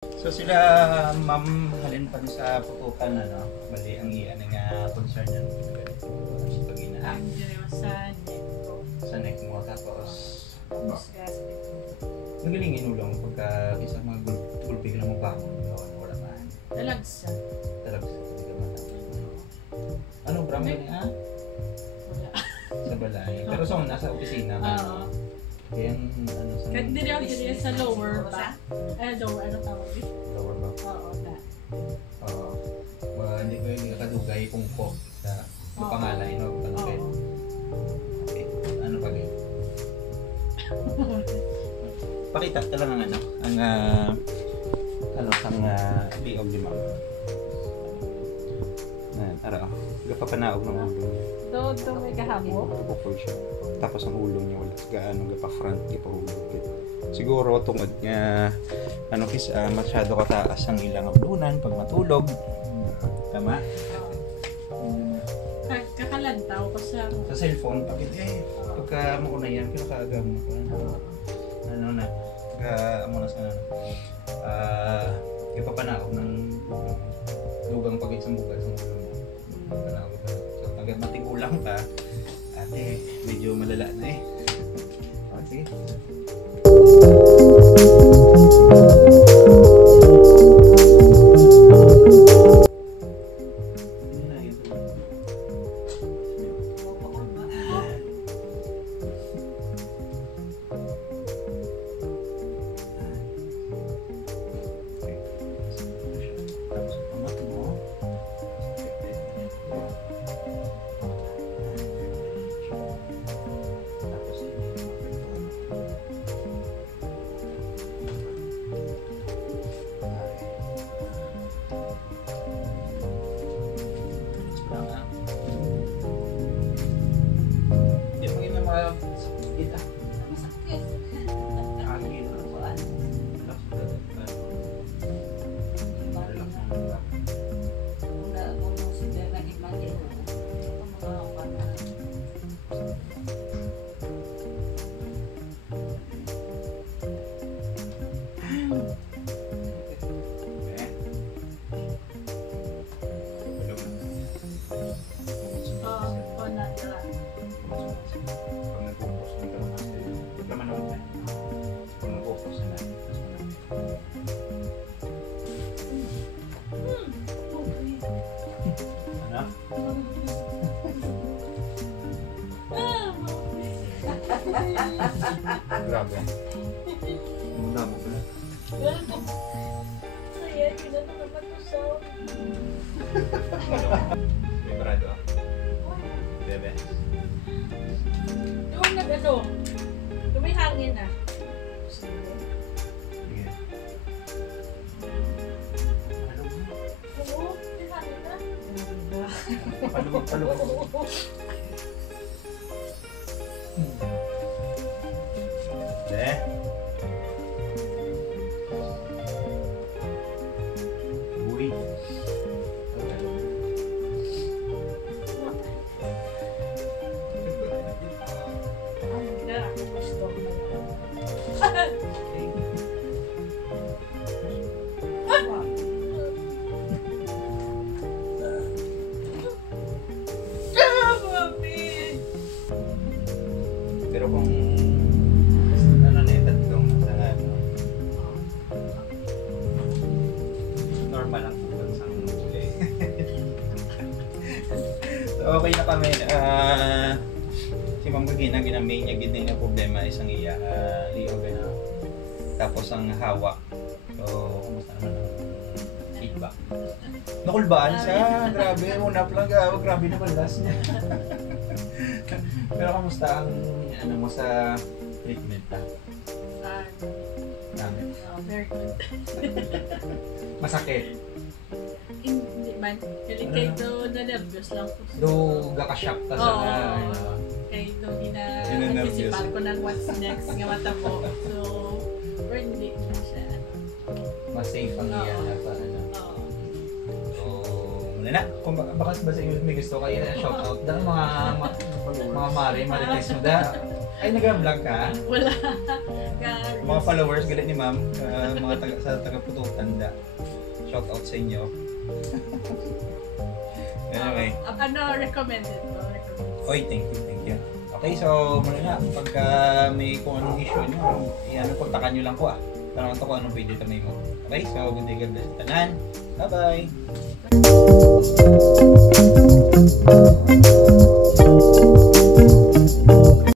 So sila ma'am halin pa sa putukan ano, bali ang iyan nga concern yan ganito sa pagina Ang dito sa neck ko. sa neck mo tapos Tapos gas dito. nagaling inulong pagka isang mga gulpi ka na magbangon wala man Talagsa. talaga hindi ka man anong brand mo niya? Wala. Sa balay pero so nasa opisina ka Oo. kaya ano sa Kahit hindi ako dito sa lower back. Lower, ano tawag dito? lower back Oo, that. oo hindi ko yung kadugay kung po sa pangalay no pangalay Oo. okay ano pa din pakita talaga ng ano ang sang liog di ma'am ara gapapanaog ng ulo Do may kahamo? bukol siya tapos ang ulo niya wala gaano gapa front gapahulog siguro tungod nga ano masyado kataas ang ilang abdonan pag matulog tama Kakalantaw ko sa... sa cellphone pagka mauna yan pero kaagam ano na amo na sa ipapanaog ng lugang pagit sa bukas ng ulo mo panaog ka so pag matigulang ka ate medyo malala na okay grabe ang damo ko na Saya, ginano naman ko sa... preparado bebe Yung nag-ano, yung may hangin na. sige Oo, may hangin na. palubog Uy. Pero kung ano na tatlong normal lang po sa huli. So okay na kami. Si Ma'am Gagina, ginamay niya gid na problema isang iya liog na. Tapos ang hawak. So kumusta naman ang feedback? Nakulbaan siya. Grabe, una pa lang grabe na balas niya. Pero kamusta ang ano mo sa treatment ta? Namin. Very good. Masakit. Hindi man. Kaya do na-nervous lang po. Do gaka-shock ta sa Kaya do Ina-nervous. ina-anticipan ko ng what's next nga mata po. So, pero hindi na siya. mas safe ang iya na pa ano. Oo. So, muna na. Kung baka ba sa iyo may gusto kayo na shout out da mga mare marites mo da. Ay, nag-vlog ka? Wala. Mga followers, galit ni ma'am. Mga sa taga-Putong Tanda. Shout out sa inyo. Anyway. Recommended po. Oy, thank you. Okay, so muna na. Pagka may kung anong issue nyo, kontakan nyo lang po ah. Tanong ko kung anong pwede tamay mo. Okay, so good day, God bless. Tanan. Bye-bye!